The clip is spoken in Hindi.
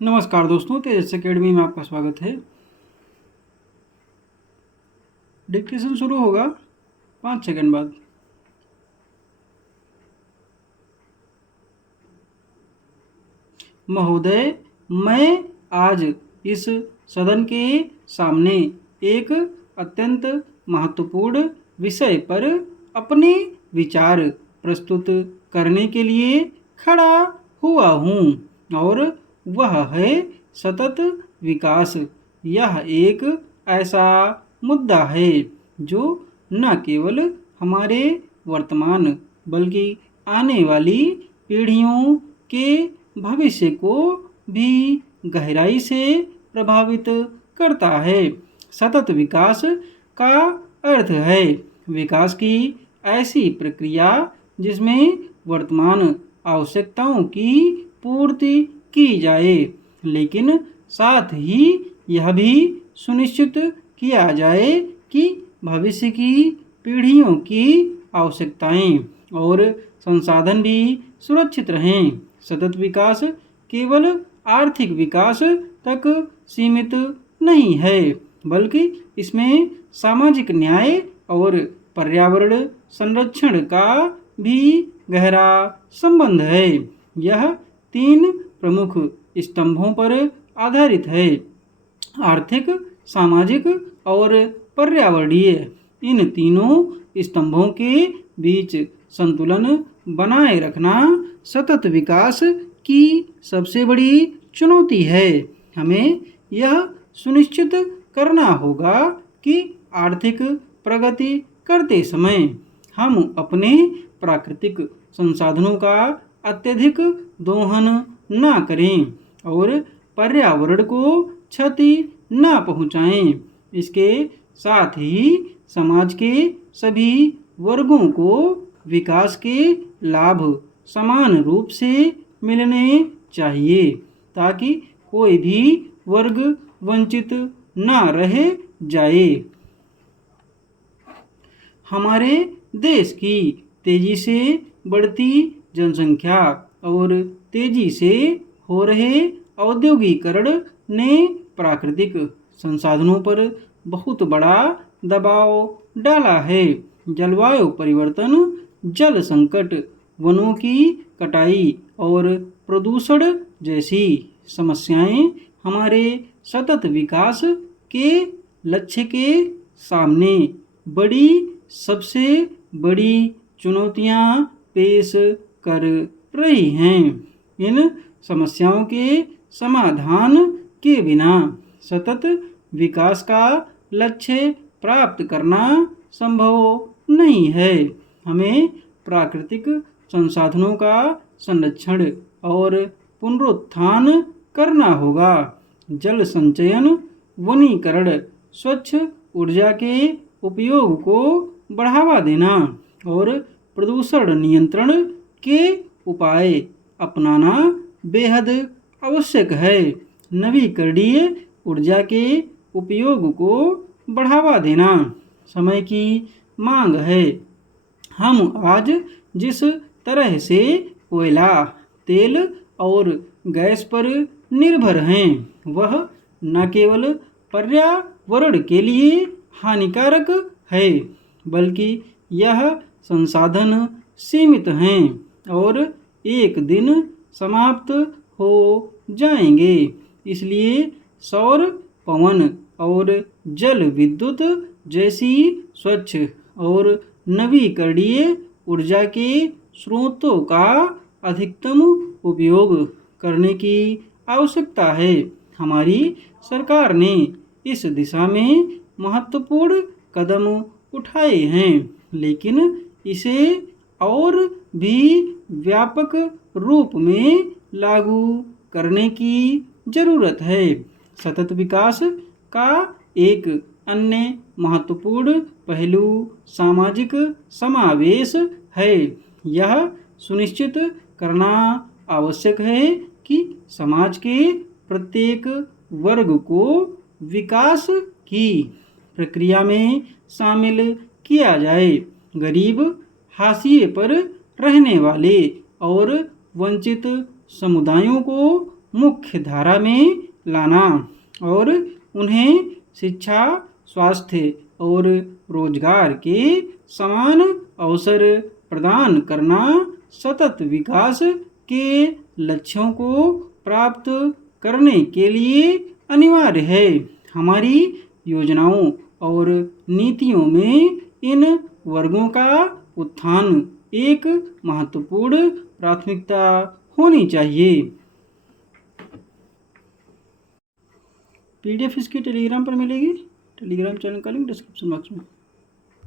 नमस्कार दोस्तों, तेजस एकेडमी में आपका स्वागत है। डिक्टेशन शुरू होगा 5 सेकंड बाद। महोदय, मैं आज इस सदन के सामने एक अत्यंत महत्वपूर्ण विषय पर अपने विचार प्रस्तुत करने के लिए खड़ा हुआ हूँ और वह है सतत विकास। यह एक ऐसा मुद्दा है जो न केवल हमारे वर्तमान बल्कि आने वाली पीढ़ियों के भविष्य को भी गहराई से प्रभावित करता है। सतत विकास का अर्थ है विकास की ऐसी प्रक्रिया जिसमें वर्तमान आवश्यकताओं की पूर्ति की जाए, लेकिन साथ ही यह भी सुनिश्चित किया जाए कि भविष्य की पीढ़ियों की आवश्यकताएं और संसाधन भी सुरक्षित रहें। सतत विकास केवल आर्थिक विकास तक सीमित नहीं है, बल्कि इसमें सामाजिक न्याय और पर्यावरण संरक्षण का भी गहरा संबंध है। यह 3 प्रमुख स्तंभों पर आधारित है: आर्थिक, सामाजिक और पर्यावरणीय। इन तीनों स्तंभों के बीच संतुलन बनाए रखना सतत विकास की सबसे बड़ी चुनौती है। हमें यह सुनिश्चित करना होगा कि आर्थिक प्रगति करते समय हम अपने प्राकृतिक संसाधनों का अत्यधिक दोहन न करें और पर्यावरण को क्षति न पहुंचाएं। इसके साथ ही समाज के सभी वर्गों को विकास के लाभ समान रूप से मिलने चाहिए, ताकि कोई भी वर्ग वंचित न रह जाए। हमारे देश की तेजी से बढ़ती जनसंख्या और तेजी से हो रहे औद्योगिकरण ने प्राकृतिक संसाधनों पर बहुत बड़ा दबाव डाला है। जलवायु परिवर्तन, जल संकट, वनों की कटाई और प्रदूषण जैसी समस्याएं हमारे सतत विकास के लक्ष्य के सामने सबसे बड़ी चुनौतियां पेश कर रही हैं। इन समस्याओं के समाधान के बिना सतत विकास का लक्ष्य प्राप्त करना संभव नहीं है। हमें प्राकृतिक संसाधनों का संरक्षण और पुनरुत्थान करना होगा। जल संचयन, वनीकरण, स्वच्छ ऊर्जा के उपयोग को बढ़ावा देना और प्रदूषण नियंत्रण के उपाय अपनाना बेहद आवश्यक है। नवीकरणीय ऊर्जा के उपयोग को बढ़ावा देना समय की मांग है। हम आज जिस तरह से कोयला, तेल और गैस पर निर्भर हैं, वह न केवल पर्यावरण के लिए हानिकारक है, बल्कि यह संसाधन सीमित हैं और एक दिन समाप्त हो जाएंगे। इसलिए सौर, पवन और जल विद्युत जैसी स्वच्छ और नवीकरणीय ऊर्जा के स्रोतों का अधिकतम उपयोग करने की आवश्यकता है। हमारी सरकार ने इस दिशा में महत्वपूर्ण कदम उठाए हैं, लेकिन इसे और भी व्यापक रूप में लागू करने की जरूरत है। सतत विकास का एक अन्य महत्वपूर्ण पहलू सामाजिक समावेश है। यह सुनिश्चित करना आवश्यक है कि समाज के प्रत्येक वर्ग को विकास की प्रक्रिया में शामिल किया जाए। गरीब, हाशिए पर रहने वाले और वंचित समुदायों को मुख्य धारा में लाना और उन्हें शिक्षा, स्वास्थ्य और रोजगार के समान अवसर प्रदान करना सतत विकास के लक्ष्यों को प्राप्त करने के लिए अनिवार्य है। हमारी योजनाओं और नीतियों में इन वर्गों का उत्थान एक महत्वपूर्ण प्राथमिकता होनी चाहिए। PDF इसकी टेलीग्राम पर मिलेगी। टेलीग्राम चैनल का लिंक डिस्क्रिप्शन बॉक्स में।